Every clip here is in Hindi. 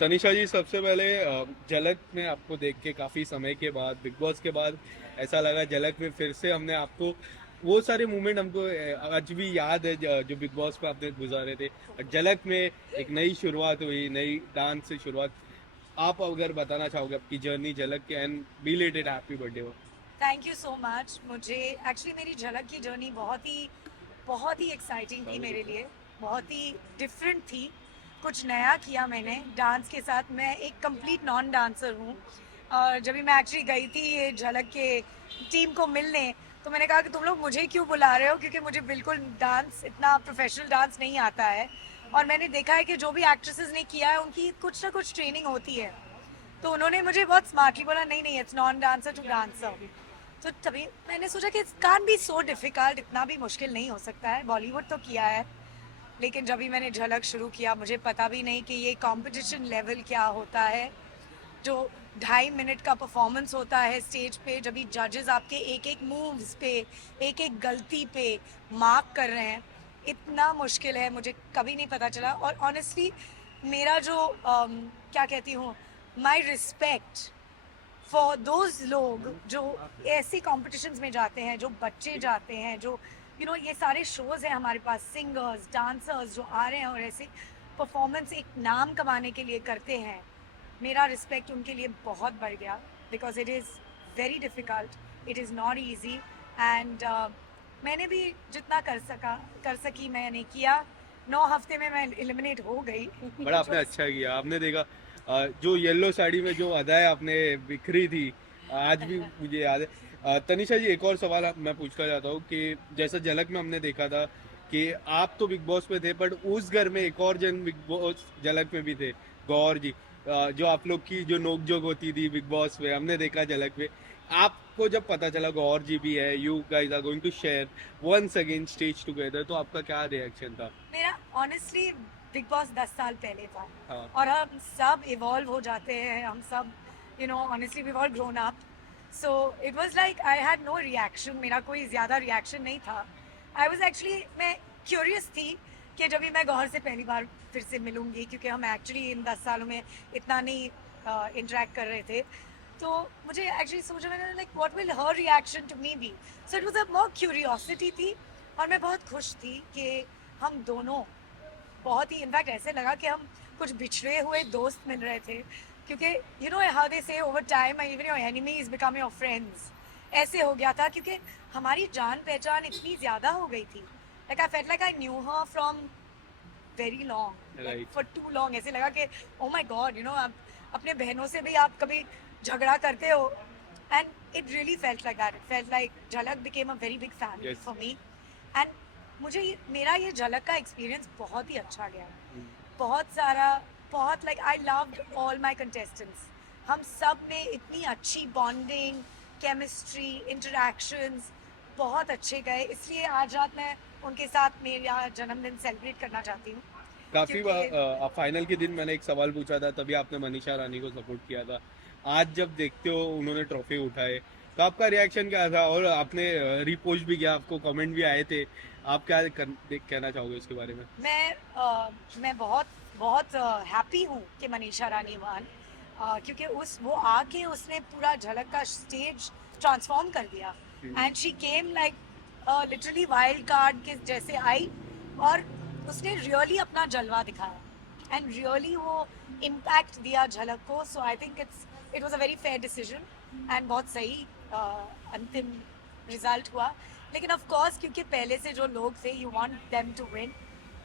तनिषा जी, सबसे पहले झलक में आपको देख के काफ़ी समय के बाद, बिग बॉस के बाद ऐसा लगा झलक में फिर से हमने आपको वो सारे मोमेंट हमको आज भी याद है जो बिग बॉस पे आपने गुजारे थे। झलक में एक नई शुरुआत हुई, नई डांस से शुरुआत। आप अगर बताना चाहोगे आपकी जर्नी झलक के, एंड बिलेटेड हैप्पी बर्थडे हो। Thank you so much. मुझे एक्चुअली मेरी झलक की जर्नी बहुत ही एक्साइटिंग थी मेरे लिए। बहुत ही डिफरेंट थी। कुछ नया किया मैंने डांस के साथ। मैं एक कंप्लीट नॉन डांसर हूँ। और जब भी मैं एक्चुअली गई थी ये झलक के टीम को मिलने, तो मैंने कहा कि तुम लोग मुझे क्यों बुला रहे हो, क्योंकि मुझे बिल्कुल डांस, इतना प्रोफेशनल डांस नहीं आता है। और मैंने देखा है कि जो भी एक्ट्रेसेस ने किया है उनकी कुछ ना कुछ ट्रेनिंग होती है। तो उन्होंने मुझे बहुत स्मार्टली बोला, नहीं नहीं, it's non dancer to dancer. तो तभी मैंने सोचा कि कान बी सो डिफिकल्ट, इतना भी मुश्किल नहीं हो सकता है, बॉलीवुड तो किया है। लेकिन जब भी मैंने झलक शुरू किया, मुझे पता भी नहीं कि ये कंपटीशन लेवल क्या होता है। जो 2.5 मिनट का परफॉर्मेंस होता है स्टेज पे, जब भी जजेस आपके एक एक मूव्स पे, एक एक गलती पे मार्क कर रहे हैं, इतना मुश्किल है, मुझे कभी नहीं पता चला। और ऑनेस्टली मेरा जो क्या कहती हूँ, माई रिस्पेक्ट फॉर दोज लोग जो ऐसे कॉम्पिटिशन्स में जाते हैं, जो बच्चे जाते हैं, जो ये सारे शोज हैं हमारे पास, सिंगर्स डांसर्स जो आ रहे हैं और ऐसे परफॉर्मेंस एक नाम कमाने के लिए करते हैं। मेरा रिस्पेक्ट उनके लिए बहुत बढ़ गया, because it is very difficult, it is not easy. And मैंने भी जितना कर सकी मैंने किया। 9 हफ्ते में मैं एलिमिनेट हो गई। बड़ा जो आपने अच्छा किया। आपने देखा जो येलो साड़ी में जो अदाएं आपने बिखरी थी, आज भी मुझे याद है। तनिषा जी, एक और सवाल मैं पूछना चाहता हूँ कि जैसा झलक में हमने देखा था कि आप तो बिग बॉस में थे, बट उस घर में एक और जन बिग बॉस झलक में भी थे, गौर जी। जो आप लोग की जो नोकझोंक होती थी बिग बॉस में, हमने देखा झलक में। आपको जब पता चला गौर जी भी है, you guys are going to share once again stage together, तो आपका क्या रिएक्शन था? मेरा ऑनेस्टली बिग बॉस 10 साल पहले था। हाँ। और हम सब इवॉल्व हो जाते हैं, हम सब honestly we all grown up. So it was like I had no reaction, मेरा कोई ज़्यादा रिएक्शन नहीं था। आई वाज एक्चुअली, मैं क्यूरियस थी कि जब भी मैं गौहर से पहली बार फिर से मिलूंगी, क्योंकि हम एक्चुअली इन 10 सालों में इतना नहीं इंटरेक्ट कर रहे थे। तो मुझे एक्चुअली सोचा मैंने, like what will her reaction to me be. So it was a more curiosity थी। और मैं बहुत खुश थी कि हम दोनों, बहुत ही इनफैक्ट ऐसे लगा कि हम कुछ बिछड़े हुए दोस्त मिल रहे थे। क्योंकि हाउ दे से over time even your enemies become your friends. ऐसे हो गया था, क्योंकि हमारी जान पहचान इतनी ज़्यादा हो गई थी। Like I felt like I knew her from very long, like right. For too long. ऐसे लगा कि ओ माई गॉड, आप अपने बहनों से भी आप कभी झगड़ा करते हो। And it really felt like that, it felt like Jhalak became a very big family yes. For me. And मुझे मेरा ये झलक का एक्सपीरियंस बहुत ही अच्छा गया। बहुत सारा, बहुत like I loved all my contestants. हम सब में इतनी अच्छी बॉन्डिंग, केमिस्ट्री, इंटरेक्शंस बहुत अच्छे गए। इसलिए आज रात मैं उनके साथ मेरा जन्मदिन सेलिब्रेट करना चाहती हूँ। काफी क्योंकि बार फाइनल के दिन मैंने एक सवाल पूछा था, तभी आपने मनीषा रानी को सपोर्ट किया था। आज जब देखते हो उन्होंने ट्रॉफी उठाए, तो आपका रिएक्शन क्या था? और आपने रीपोस्ट भी किया, आपको कमेंट भी आए थे। आप क्या कहना चाहोगे उसके बारे में? मैं बहुत बहुत हैप्पी हूँ कि मनीषा रानी वन। क्योंकि उस वो आके उसने पूरा झलक का स्टेज ट्रांसफॉर्म कर दिया। And she came like literally wild card के जैसे आई। और उसने रियली अपना जलवा दिखाया एंड रियली वो इम्पैक्ट दिया झलक को। So I think it was a very fair decision and बहुत सही अंतिम रिजल्ट हुआ। लेकिन ऑफ कोर्स, क्योंकि पहले से जो लोग थे, you want them to win.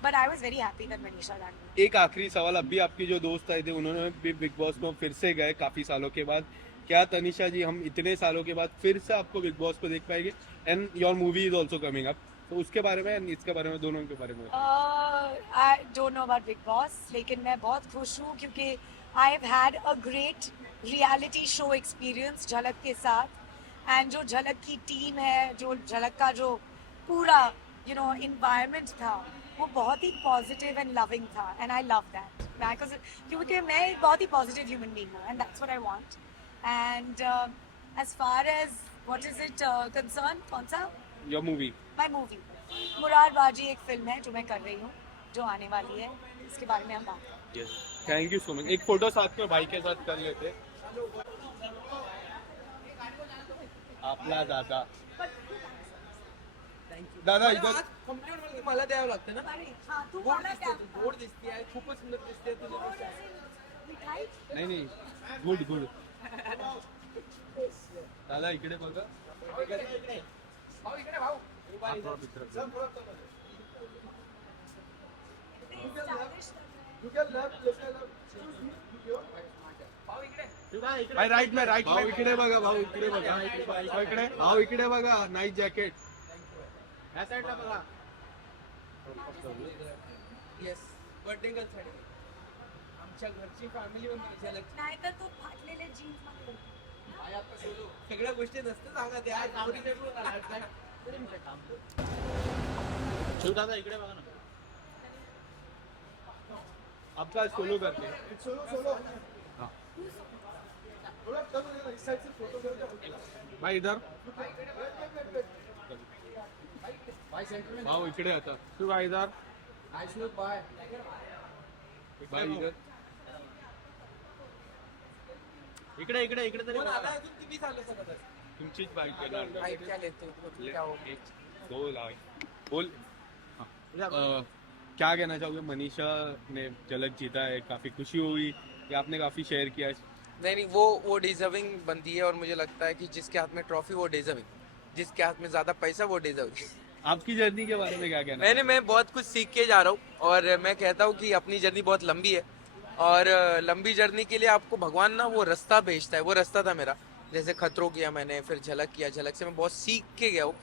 But I was very happy that Manisha Rani. एक आखिरी सवाल, अभी आपके जो दोस्त आए थे उन्होंने भी बिग बॉस में फिर से गए काफी सालों के बाद। क्या तनिषा जी, हम इतने सालों के बाद फिर से आपको बिग बॉस पे देख पाएंगे? And your movie is also coming up, तो उसके बारे में and इसके बारे में, दोनों के बारे में। I don't know about big boss, लेकिन मैं बहुत खुश हूँ क्योंकि I have had a great reality show experience झलक के साथ। एंड जो झलक की टीम है, जो झलक का जो पूरा इन्वायरमेंट था, वो बहुत ही पॉजिटिव एंड लविंग था। एंड आई लव दैट, क्योंकि मैं एक बहुत ही पॉजिटिव ह्यूमन बीइंग हूँ, and that's what I want. And as far as what is it concerned, कौन सा? Your movie. My movie Murarbaji एक फिल्म है जो मैं कर रही हूँ। जो आने वाली है इसके बारे में हम बात करें। Thank you so much. एक फोटो साथ में भाई के साथ कर लेते। आपला दादा दादा इधर कॉम्प्लिमेंट मला द्यावं लागतं ना. अरे हाँ तू गोड बोला दिसते क्या तू, गोड दिसते आहे, खूपच सुंदर दिसते तुझे. मिठाई नाही नाही गुड गुड दादा इकडे बघा भाऊ इकडे भाऊ. आपला मित्र भाई राईट में राईट भाऊ इकडे बघा भाऊ इकडे बघा भाऊ इकडे भाऊ इकडे बघा नाईट जॅकेट या साईडला बघा. येस बर्थडे गर्ल साठी आमच्या घरची फॅमिली पण नाही तर तू फाटलेले जीन्स मध्ये सगळ्या गोष्टी नसतं सांगा त्या आवडीने दादा इकडे बघा ना आपका सोलो करते हाँ भाई इधर भाऊ इकडे आता तू काय इधर बाय. भाई इधर इकडे इकडे इकडे तरी पण बघा आता ना. अजून किती झालं सगळं. तुमचीच बाईक येणार क्या लेते हो क्या हो. दो लाख बोल क्या कहना चाहोगे मनीषा ने झलक जीता है काफी खुशी हुई कि आपने काफी शेयर किया है नहीं वो डिजर्विंग बनती है और मुझे लगता है कि जिसके हाथ में ट्रॉफी वो डिजर्विंग, जिसके हाथ में ज्यादा पैसा वो डिजर्विंग. आपकी जर्नी के बारे में क्या कहना है? मैं बहुत कुछ सीख के जा रहा हूँ और मैं कहता हूँ कि अपनी जर्नी बहुत लंबी है और लंबी जर्नी के लिए आपको भगवान ना वो रास्ता भेजता है. वो रास्ता था मेरा, जैसे खतरों किया मैंने, फिर झलक किया, झलक से मैं बहुत सीख के गया हूँ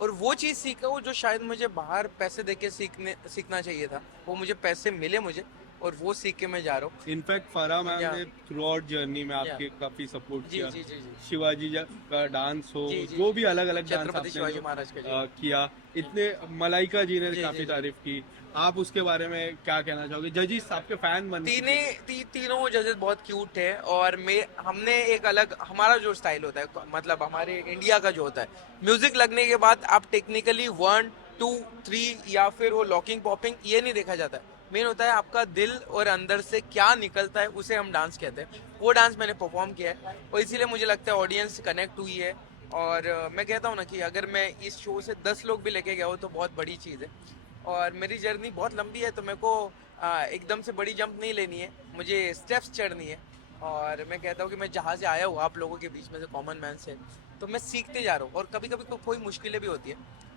और वो चीज़ सीखा हूँ जो शायद मुझे बाहर पैसे देके सीखना चाहिए था, वो मुझे पैसे मिले मुझे और वो सीख के मैं जा रहा हूँ. In fact Farah ma'am Yeah. ने थ्रू आउट जर्नी में आपके काफी सपोर्ट जी किया जी जी जी. शिवाजी का डांस हो जी, जी, जो जी. भी अलग अलग डांस छत्रपति शिवाजी महाराज का जी. किया इतने मलाइका जी ने जी, काफी जी, जी. तारीफ की. आप उसके बारे में क्या कहना चाहोगे? जजिस आपके फैन बन तीनों जजेस बहुत क्यूट थे और हमने एक अलग हमारा जो स्टाइल होता है, मतलब हमारे इंडिया का जो होता है, म्यूजिक लगने के बाद आप टेक्निकली 1 2 3 या फिर वो लॉकिंग पॉपिंग ये नहीं देखा जाता है. मेन होता है आपका दिल और अंदर से क्या निकलता है, उसे हम डांस कहते हैं. वो डांस मैंने परफॉर्म किया है और इसीलिए मुझे लगता है ऑडियंस कनेक्ट हुई है. और मैं कहता हूँ ना कि अगर मैं इस शो से 10 लोग भी लेके गया हूँ तो बहुत बड़ी चीज़ है. और मेरी जर्नी बहुत लंबी है तो मेरे को एकदम से बड़ी जंप नहीं लेनी है, मुझे स्टेप्स चढ़नी है. और मैं कहता हूँ कि मैं जहाँ से आया हूँ आप लोगों के बीच में से, कॉमन मैन से, तो मैं सीखते जा रहा हूँ. और कभी कभी कोई मुश्किलें भी होती है.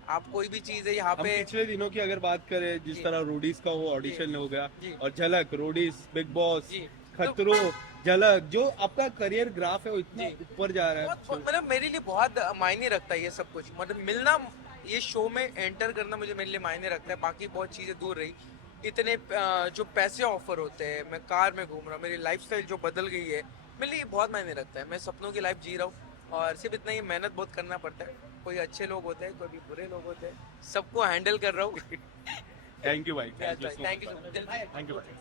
आप कोई भी चीज़ है यहाँ हम पे. पिछले दिनों की अगर बात करें जिस जी. तरह रोडीज का वो ऑडिशन हो गया जी. और झलक रोडीज बिग बॉस जी. खतरों झलक जो आपका करियर ग्राफ है वो इतना जी. ऊपर जा रहा है. मतलब मेरे लिए बहुत मायने रखता है ये सब कुछ. मतलब मिलना, ये शो में एंटर करना मुझे मेरे लिए मायने रखता है. बाकी बहुत चीज़ें दूर रही. इतने जो पैसे ऑफर होते हैं, मैं कार में घूम रहा हूँ, मेरी लाइफस्टाइल जो बदल गई है, मेरे लिए बहुत मायने रखता है. मैं सपनों की लाइफ जी रहा हूँ और सिर्फ इतना ही मेहनत बहुत करना पड़ता है. कोई अच्छे लोग होते हैं, कोई भी बुरे लोग होते हैं, सबको हैंडल कर रहा हूँ. थैंक यू भाई थैंक यू. थैंक यू भाई.